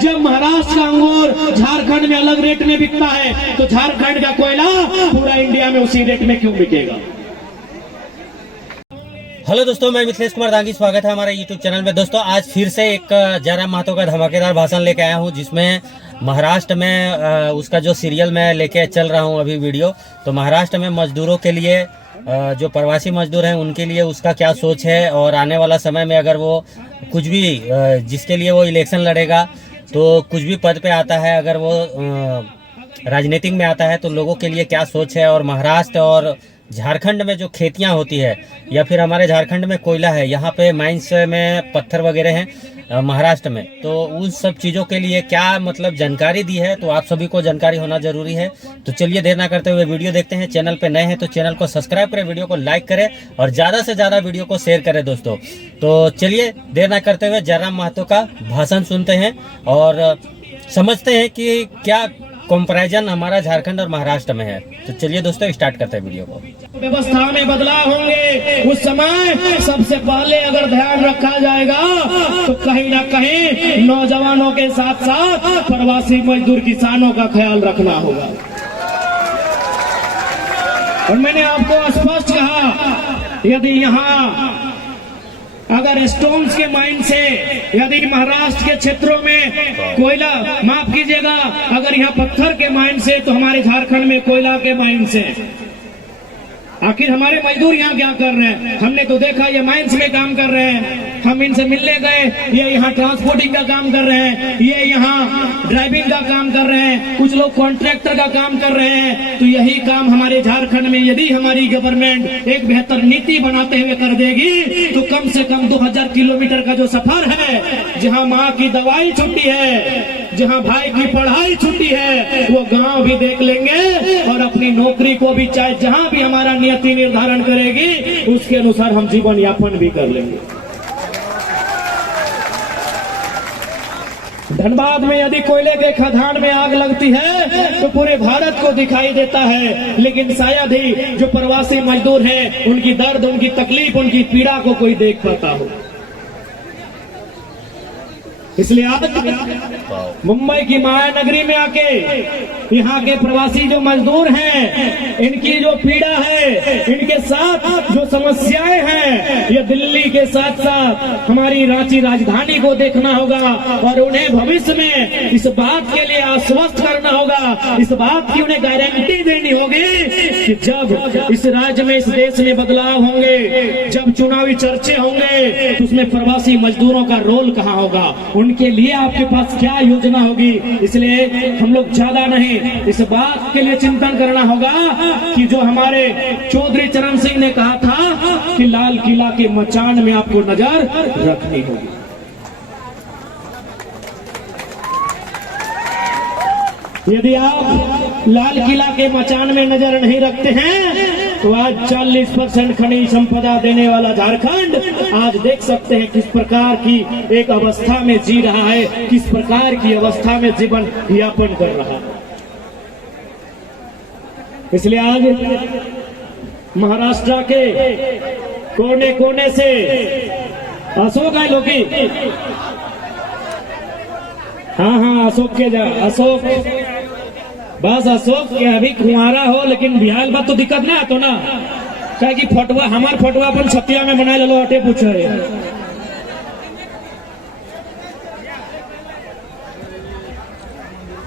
जब महाराष्ट्र का अंगूर झारखंड में अलग रेट में बिकता है तो झारखंड का कोयला पूरा इंडिया में उसी रेट में क्यों बिकेगा? हेलो दोस्तों, मैं मिथिलेश कुमार दांगी, स्वागत है हमारे यूट्यूब चैनल में। दोस्तों, आज फिर से एक जयराम महतो का धमाकेदार भाषण लेके आया हूं, जिसमें महाराष्ट्र में उसका जो सीरियल मैं लेके चल रहा हूं अभी वीडियो, तो महाराष्ट्र में मजदूरों के लिए, जो प्रवासी मजदूर हैं उनके लिए उसका क्या सोच है, और आने वाला समय में अगर वो कुछ भी जिसके लिए वो इलेक्शन लड़ेगा तो कुछ भी पद पे आता है, अगर वो राजनीतिक में आता है तो लोगों के लिए क्या सोच है। और महाराष्ट्र और झारखंड में जो खेतियां होती है, या फिर हमारे झारखंड में कोयला है, यहाँ पे माइंस में पत्थर वगैरह हैं महाराष्ट्र में, तो उन सब चीज़ों के लिए क्या मतलब जानकारी दी है, तो आप सभी को जानकारी होना जरूरी है। तो चलिए देर ना करते हुए वीडियो देखते हैं। चैनल पे नए हैं तो चैनल को सब्सक्राइब करें, वीडियो को लाइक करें और ज़्यादा से ज़्यादा वीडियो को शेयर करें दोस्तों। तो चलिए देर ना करते हुए जयराम महतो का भाषण सुनते हैं और समझते हैं कि क्या कंपैरिजन हमारा झारखंड और महाराष्ट्र में है। तो चलिए दोस्तों स्टार्ट करते हैं वीडियो को। व्यवस्था में बदलाव होंगे, उस समय सबसे पहले अगर ध्यान रखा जाएगा तो कहीं ना कहीं नौजवानों के साथ साथ प्रवासी मजदूर किसानों का ख्याल रखना होगा। और मैंने आपको स्पष्ट कहा, यदि यहाँ अगर स्टोन्स के माइन से, यदि महाराष्ट्र के क्षेत्रों में कोयला, माफ कीजिएगा, अगर यहाँ पत्थर के माइन से, तो हमारे झारखंड में कोयला के माइन से। आखिर हमारे मजदूर यहाँ क्या कर रहे हैं? हमने तो देखा ये माइंस में काम कर रहे हैं, हम इनसे मिलने गए, ये यहाँ ट्रांसपोर्टिंग का काम कर रहे हैं, ये यहाँ ड्राइविंग का काम कर रहे हैं, कुछ लोग कॉन्ट्रैक्टर का काम कर रहे हैं। तो यही काम हमारे झारखंड में यदि हमारी गवर्नमेंट एक बेहतर नीति बनाते हुए कर देगी तो कम से कम 2000 किलोमीटर का जो सफर है, जहाँ माँ की दवाई छुट्टी है, जहाँ भाई की पढ़ाई छुट्टी है, वो गांव भी देख लेंगे और अपनी नौकरी को भी, चाहे जहाँ भी हमारा नियति निर्धारण करेगी उसके अनुसार हम जीवन यापन भी कर लेंगे। धनबाद में यदि कोयले के खदान में आग लगती है तो पूरे भारत को दिखाई देता है, लेकिन शायद ही जो प्रवासी मजदूर हैं उनकी दर्द, उनकी तकलीफ, उनकी पीड़ा को कोई देख पाता हो। इसलिए आज मुंबई की महानगरी में आके यहाँ के प्रवासी जो मजदूर हैं, इनकी जो पीड़ा है, इनके साथ जो समस्याएं हैं, ये दिल्ली के साथ साथ हमारी रांची राजधानी को देखना होगा और उन्हें भविष्य में इस बात के लिए आश्वस्त करना होगा, इस बात की उन्हें गारंटी देनी होगी कि जब इस राज्य में, इस देश में बदलाव होंगे, जब चुनावी चर्चे होंगे, तो उसमें प्रवासी मजदूरों का रोल कहाँ होगा, उनके लिए आपके पास क्या योजना होगी। इसलिए हम लोग ज्यादा नहीं, इस बात के लिए चिंतन करना होगा कि जो हमारे चौधरी चरण सिंह ने कहा था कि लाल किला के मचान में आपको नजर रखनी होगी। यदि आप लाल किला के मचान में नजर नहीं रखते हैं तो आज 40% खनिज संपदा देने वाला झारखंड आज देख सकते हैं किस प्रकार की एक अवस्था में जी रहा है, किस प्रकार की अवस्था में जीवन यापन कर रहा है। इसलिए आज महाराष्ट्र के कोने कोने से अशोक है लोग, हाँ अशोक के अशोक, बस अशोक के अभी कुंवारा हो, लेकिन बिहार बात तो दिक्कत ना तो ना, क्या कि फटवा, हमार फटवा अपन छतिया में बनाए लो, अटे पूछे।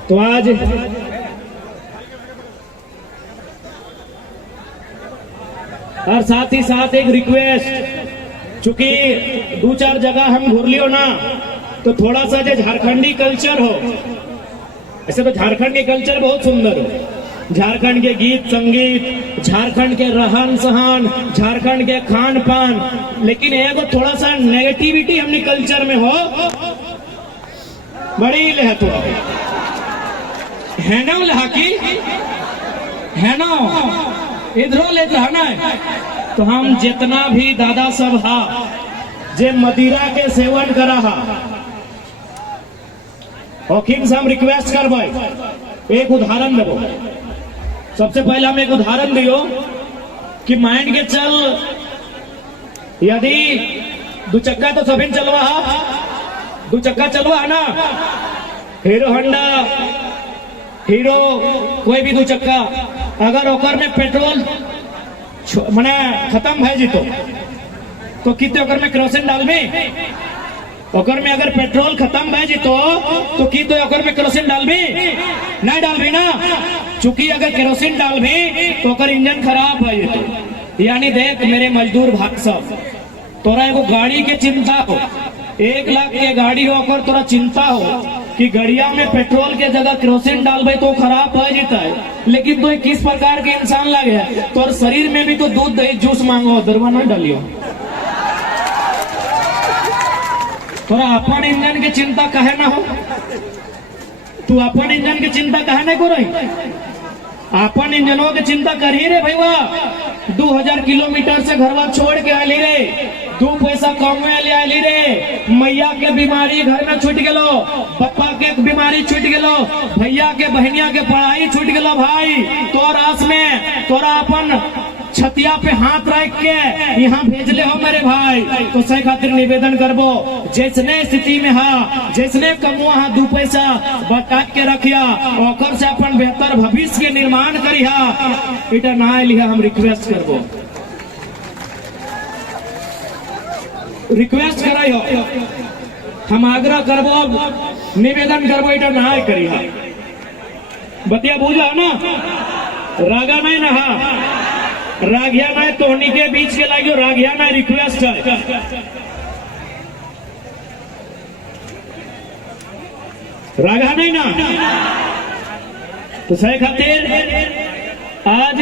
तो आज और साथ ही साथ एक रिक्वेस्ट, चूंकि 2-4 जगह हम घूर लियो ना, तो थोड़ा सा जो झारखंडी कल्चर हो, ऐसे तो झारखंड के कल्चर बहुत सुंदर हो, झारखंड के गीत संगीत, झारखंड के रहन सहन, झारखंड के खान पान, लेकिन एगो थोड़ा सा नेगेटिविटी हमने कल्चर में हो, बड़ी लहत हो है ना, लहाकी है ना, इधरों ले रहना है। तो हम जितना भी दादा सब हा जे मदिरा के सेवन करा हा, हॉकिंग से हम रिक्वेस्ट करवाई, एक उदाहरण देवो। सबसे पहले हम एक उदाहरण दियो कि मान के चल, यदि 2 चक्का तो सभी चलवा, 2 चक्का चलवा है ना, हीरो होंडा, हीरो कोई भी दो चक्का अगर ओकर में पेट्रोल मने खत्म है जी तो कितने ओकर में केरोसिन डालबे? ओकर में अगर पेट्रोल खत्म है जी तो कितने ओकर में केरोसिन डालबे? नहीं डालबे ना, चूंकि अगर केरोसिन डालबे तो ओकर इंजन खराब है जी। यानी देख मेरे मजदूर भाग सब, तोरा एगो गाड़ी के चिंता हो, 1 लाख के गाड़ी हो और तोरा चिंता हो कि गड़िया में पेट्रोल के जगह केरोसिन डालबे तो खराब हो जाता है, लेकिन तो किस प्रकार के इंसान लगे है तो शरीर में भी तो दूध दही जूस मांगो, दरवा न डालियो। तोरा अपन इंजन की चिंता कहे ना हो, तू अपन इंजन की चिंता कहे नहीं करो, अपन इंजनों की चिंता करिए रे भैया। 2000 किलोमीटर से घरवा छोड़ के आली रे, 2 पैसा कमवे ले आली रे, मैया के बीमारी घर में छूट गेलो, पापा के बीमारी छूट गेलो, भैया के बहनिया के पढ़ाई छूट गेलो भाई, तोर आस में तोरा अपन छतिया पे हाथ रख के यहाँ भेजले हो मेरे भाई, तो सही खातिर निवेदन करबो जैसने स्थिति में हा, जैसने कमुआ हा 2 पैसा बचा के रखिया, ओकर से अपन बेहतर भविष्य के निर्माण करिहा, इटा ना लिहा हम रिक्वेस्ट करबो, रिक्वेस्ट कराई हो, हम आग्रह करबो, निवेदन करबो, इटा ना करिहा। बतिया बुझा ना, रागा नहीं ना, रागिया नहीं तोहनी के बीच के लागियो, रागिया नहीं रिक्वेस्ट है। रागा नहीं ना, तो सही खातिर आज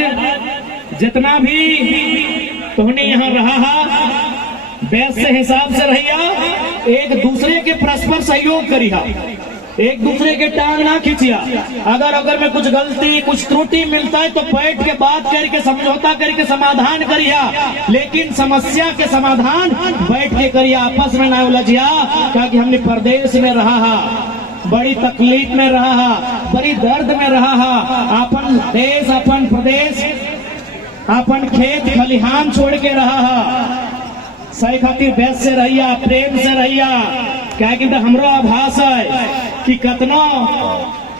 जितना भी तोहनी यहाँ रहा बेस से हिसाब से रहिया, एक दूसरे के परस्पर सहयोग करिहा, एक दूसरे के टांग ना खींचिया, अगर में कुछ गलती कुछ त्रुटि मिलता है तो बैठ के बात करके समझौता करके समाधान करिया, लेकिन समस्या के समाधान बैठ के करिया, आपस में ना उलझिया, क्योंकि हमने प्रदेश में रहा, बड़ी तकलीफ में रहा, बड़ी दर्द में रहा, अपन देश अपन प्रदेश अपन खेत खलिहान छोड़ के रहा, सही खातिर बेस से रहिया, प्रेम से रहिया, क्या कि हमरो आभास है कि कतनो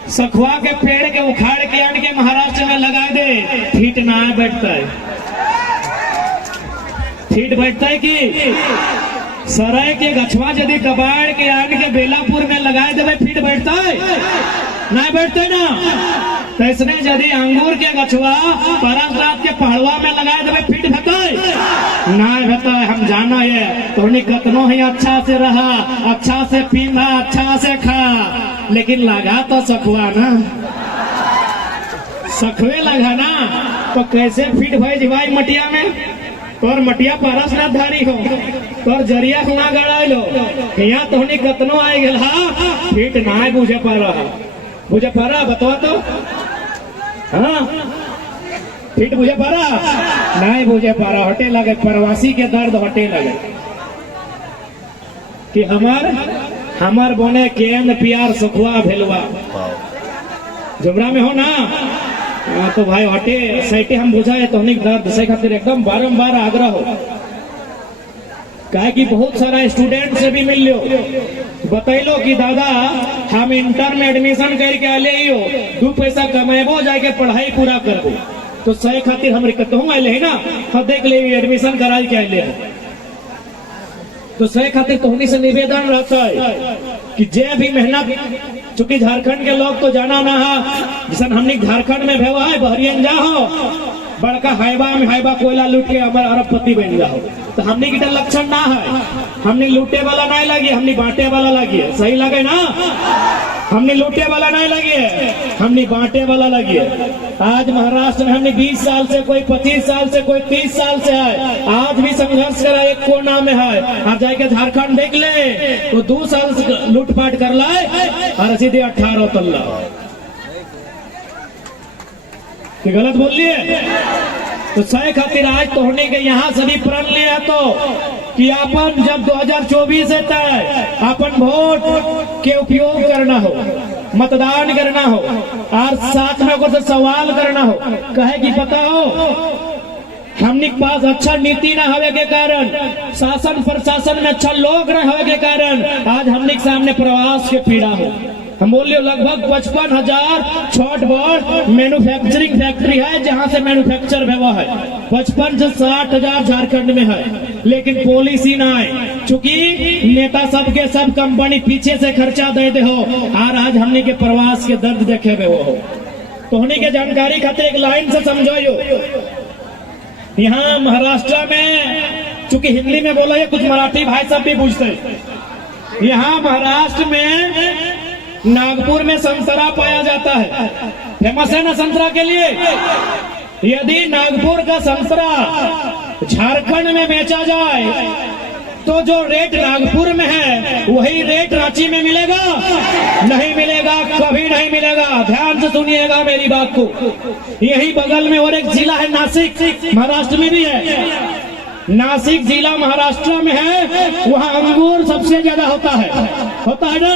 सखुआ के पेड़ के उखाड़ के आन के महाराष्ट्र में लगा दे, फीट ना बैठता है, फीट बैठता है कि सराय के गछवा यदि कबाड़ के आन के बेलापुर में लगाए देवे फीट बैठता है? ना बैठते ना, तो इसने यदि अंगूर के गछवा परसरात के पहाड़वा में लगाए देवे फीट भेता है? ना भेता है। हम जाना है तो कतनो ही अच्छा से रहा, अच्छा से पीना, अच्छा से खा, लेकिन लगा तो सखुआ ना, सखुए लगा ना, तो कैसे फिट भाई भाई मटिया में, तोर मटिया पारस ना धारी हो, तोर जरिया हुआ गड़ा लो, यहाँ तो कतनो आए गेल, फिट ना बुझे पा रहा, बुझे पा रहा बतवा तो, हाँ फिट बुझे पा रहा? नहीं बुझे पा रहा, हटे लगे, प्रवासी के दर्द हटे लगे कि हमार बोने केंद्र प्यार सुखवा भेलवा जुमरा में हो ना, तो भाई हटे सैटे हम बुझाए तो दर्द से खातिर एकदम बारंबार आग्रह हो, कहे कि बहुत सारा स्टूडेंट से भी मिल लो, बतैलो कि दादा हम इंटर में एडमिशन करके आले ही हो, 2 पैसा कमेबो जाके पढ़ाई पूरा करबो, तो सही खातिर हम कहूँ आए है ना, हम देख ले एडमिशन करा के आए, तो सही खातिर तोहनी से निवेदन रहता है कि जे भी मेहनत, चूंकि झारखंड के लोग तो जाना ना है, जिसन हमने झारखंड में भेवा है बहरियन जाओ, बड़का हाइबा कोयला लूट के हमारा अरबपति बन जाओ, तो हमने की लक्षण ना है, हमने लूटे वाला नहीं लगी, हमने बांटे वाला लगी है, सही लगे ना, हमने लूटे वाला नहीं लगी है, हमने बांटे वाला लगी है। आज महाराष्ट्र में हमने 20 साल से, कोई 25 साल से, कोई 30 साल से है, आज भी संघर्ष करा एक कोना में है, आप जाके झारखंड देख ले तो 2 साल से लूटपाट कर लाए और सीधे 18 तल्ला, गलत बोल लिए, तो सही खातिर आज तो होने के यहाँ सभी प्रण लिया तो कि अपन जब 2024 है तय अपन वोट के उपयोग करना हो, मतदान करना हो, और साथ में कुछ सवाल करना हो, कहे कि पता हो हमने के पास अच्छा नीति न होने के कारण, शासन प्रशासन में अच्छा लोग न होने के कारण आज हमने के सामने प्रवास के पीड़ा हो, हम बोल रहे लगभग 55,000 छोट बड़ मैन्युफैक्चरिंग फैक्ट्री है जहां से मैन्युफैक्चर हुआ है। 55 से 60,000 झारखंड में है, लेकिन पॉलिसी ना है। चूंकि नेता सब के सब कंपनी पीछे से खर्चा दे दे हो और आज हमने के प्रवास के दर्द देखे हुए हो। तो होने के जानकारी खातिर एक लाइन से समझाइयो। यहाँ महाराष्ट्र में, चूंकि हिंदी में बोला है, कुछ मराठी भाई सब भी पूछते, यहाँ महाराष्ट्र में नागपुर में संतरा पाया जाता है। फेमस है ना संतरा के लिए। यदि नागपुर का संतरा झारखंड में बेचा जाए तो जो रेट नागपुर में है वही रेट रांची में मिलेगा? नहीं मिलेगा, कभी नहीं मिलेगा। ध्यान से सुनिएगा मेरी बात को। यही बगल में और एक जिला है नासिक, महाराष्ट्र में भी है। नासिक जिला महाराष्ट्र में है, वहाँ अंगूर सबसे ज्यादा होता है ना।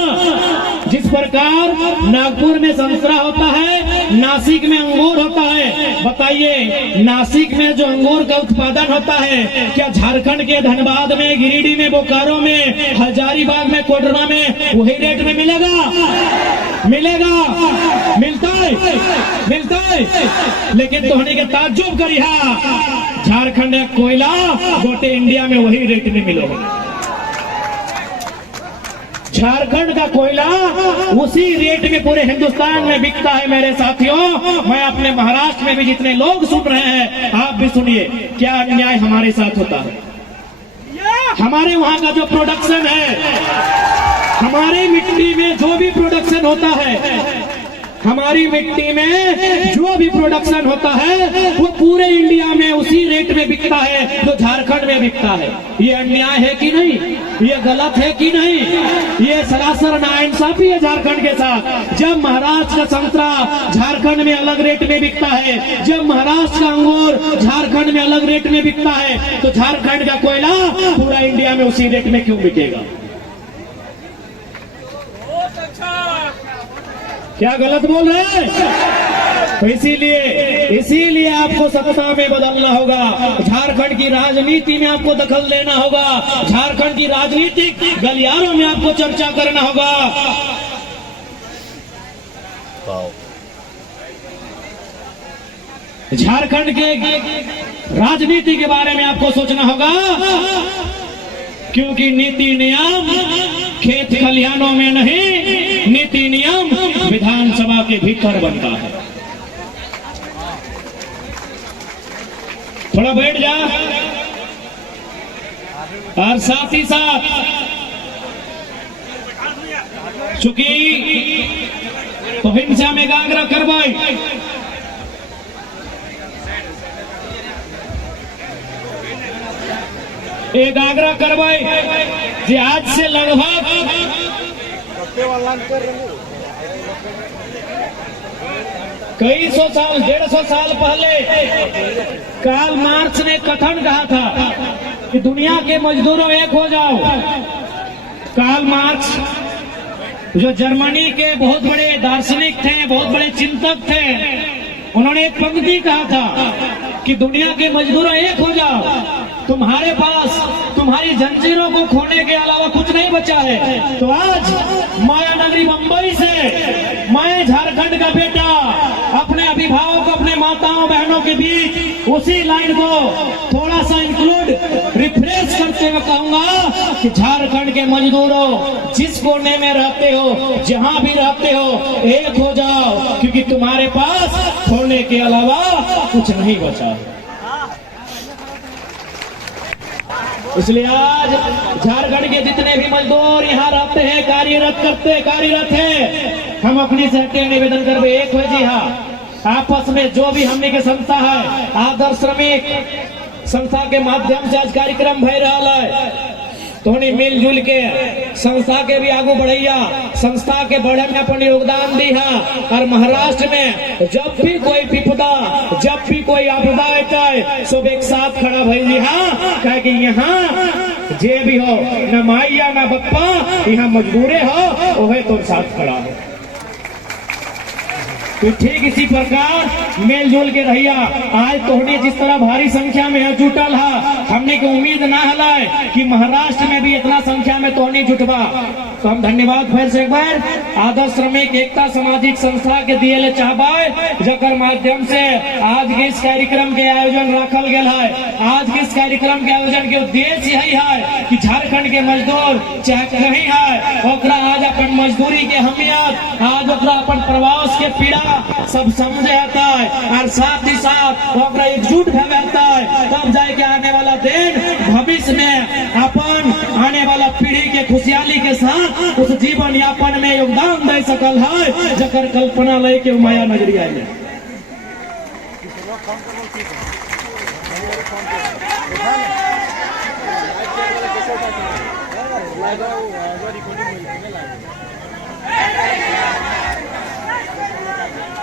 जिस प्रकार नागपुर में संतरा होता है, नासिक में अंगूर होता है। बताइए, नासिक में जो अंगूर का उत्पादन होता है, क्या झारखंड के धनबाद में, गिरिडीह में, बोकारो में, हजारीबाग में, कोडरमा में वही रेट में मिलेगा? मिलता है। लेकिन तोहनी के ताज्जुब करिहा, झारखंड का कोयला गोटे इंडिया में वही रेट में मिलेगा। झारखंड का कोयला उसी रेट में पूरे हिंदुस्तान में बिकता है। मेरे साथियों, मैं अपने महाराष्ट्र में भी जितने लोग सुन रहे हैं, आप भी सुनिए क्या अन्याय हमारे साथ होता है। हमारे वहां का जो प्रोडक्शन है, हमारी मिट्टी में जो भी प्रोडक्शन होता है, हमारी मिट्टी में जो भी प्रोडक्शन होता है वो पूरे इंडिया में उसी रेट में बिकता है जो झारखंड में बिकता है। ये अन्याय है कि नहीं? ये गलत है कि नहीं? ये सरासर नाइंसाफी है झारखंड के साथ। जब महाराष्ट्र का संतरा झारखंड में अलग रेट में बिकता है, जब महाराष्ट्र का अंगूर झारखंड में अलग रेट में बिकता है, तो झारखंड का कोयला पूरा इंडिया में उसी रेट में क्यों बिकेगा? क्या गलत बोल रहे हैं? तो इसीलिए आपको सत्ता में बदलना होगा। झारखंड की राजनीति में आपको दखल देना होगा। झारखंड की राजनीतिक गलियारों में आपको चर्चा करना होगा। झारखंड के राजनीति के बारे में आपको सोचना होगा, क्योंकि नीति नियम खेत खलिहानों में नहीं, नीति नियम विधानसभा के भीतर बनता है। थोड़ा बैठ जा। और साथ ही साथ चूंकि तो हिंसा में आग्रह करवाई, एक आग्रह करवाई कि आज से लगभग कई सौ साल, 150 साल पहले कार्ल मार्क्स ने कथन कहा था कि दुनिया के मजदूरों एक हो जाओ। कार्ल मार्क्स जो जर्मनी के बहुत बड़े दार्शनिक थे, बहुत बड़े चिंतक थे, उन्होंने एक पंक्ति कहा था कि दुनिया के मजदूरों एक हो जाओ। तुम्हारे पास तुम्हारी जंजीरों को खोने के अलावा कुछ नहीं बचा है। तो आज माया नगरी मुंबई से मैं झारखंड का बेटा अपने अभिभावक, अपने माताओं बहनों के बीच उसी लाइन को थोड़ा सा इंक्लूड, रिफ्रेश करते हुए कहूंगा कि झारखंड के मजदूरों, जिस कोने में रहते हो, जहां भी रहते हो, एक हो जाओ, क्योंकि तुम्हारे पास खोने के अलावा कुछ नहीं बचा है। इसलिए आज झारखंड के जितने भी मजदूर यहाँ रहते हैं, कार्यरत हैं, हम अपनी से निवेदन कर एक हो जी। हाँ, आपस में जो भी हमने के संस्था है, आदर्श श्रमिक संस्था के माध्यम से आज कार्यक्रम भय रहा है, तो मिलजुल के संस्था के भी आगू बढ़ैया, संस्था के बढ़े में अपन योगदान दी है। और महाराष्ट्र में जब भी कोई विपदा, जब भी कोई आपदा आता है, सब एक साथ खड़ा भई। हाँ, कहे कि यहाँ जे भी हो, न माइया न बप्पा, यहाँ मजदूरे हो, वह तो साथ खड़ा हो। तो ठीक इसी प्रकार मेलजोल के रहिया। आज तोहनी जिस तरह भारी संख्या में जुटल है, हमने की उम्मीद ना हलाए कि महाराष्ट्र में भी इतना संख्या में तोहनी जुटवा। तो हम धन्यवाद फिर से एक बार आदर्श श्रमिक एकता सामाजिक संस्था के दिए चाहबे जकर माध्यम से आज के इस कार्यक्रम के आयोजन रखल गया है। आज के इस कार्यक्रम के आयोजन के उद्देश्य यही है कि झारखंड के मजदूर चाहे कहीं है ओकरा आज अपन मजदूरी के अहमियत, आज ओकरा अपन प्रवास के पीड़ा सब समझे आता है और साथ ही साथ ओकरा एकजुट भगता है। तब जाके आने वाला दिन भविष्य में अपन आने वाला पीढ़ी के खुशहाली के साथ उस जीवन यापन में योगदान दे सकल है जकर कल्पना लेके माया नजरी आई है।